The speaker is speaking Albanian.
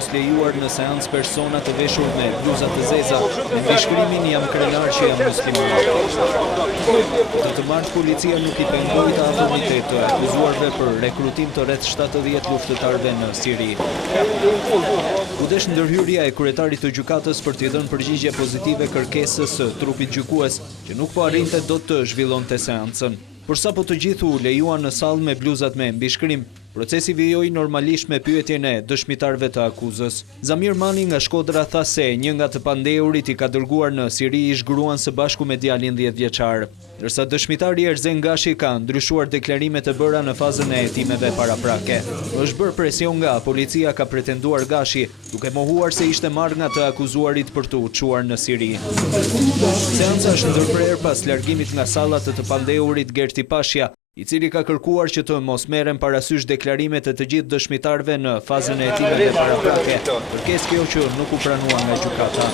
mos lejuar në seancë persona të veshur me bluza të zeza me mbishkrimin "Jam krenar që jam musliman". Të martë policia nuk i pengoi të afërmitet të akuzuarve për rekrutim të rreth 70 luftëtarve në Siri. U desh ndërhyrja e kryetarit të gjykatës për t'i dhënë përgjigje pozitive kërkesës së trupit gjykues, që nuk po arrinte dot të zhvillonte seancën. Por sapo të gjithu u lejuan në sallë me bluzat me mbishkrim, procesi vijoi normalisht me pyetjen e dëshmitarëve të akuzës. Zamir Mani nga Shkodra tha se një nga të pandehurit i ka dërguar në Siri ish gruan së bashku me djalin 10 vjeçar. Ndërsa dëshmitari Erzen Gashi ka ndryshuar deklarimet e bëra në fazën e hetimeve paraprake. Është bërë presion nga policia, ka pretenduar Gashi, duke mohuar se ishte marrë nga të akuzuarit për të u çuar në Siri. Seanca është ndërprer pas largimit nga salla të pandehurit Gerti Pashja, i cili ka kërkuar që të mos merren parasysh deklarimet e të gjithë dëshmitarëve në fazën e hetimeve paraprake, kërkesë kjo që nuk u pranua nga gjykata.